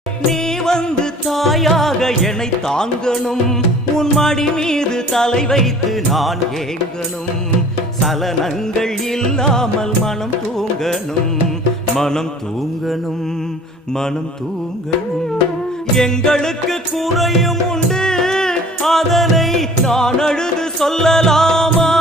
நீ வந்து தாயாக என்னை தாங்கணும், உன் மடி மீது தலை வைத்து நான் ஏங்கணும். சலனங்கள் இல்லாமல் மனம் தூங்கணும், மனம் தூங்கணும், மனம் தூங்கணும். எங்களுக்கு குறையும் உண்டு, அதனை நான் அழுது சொல்லலாமா?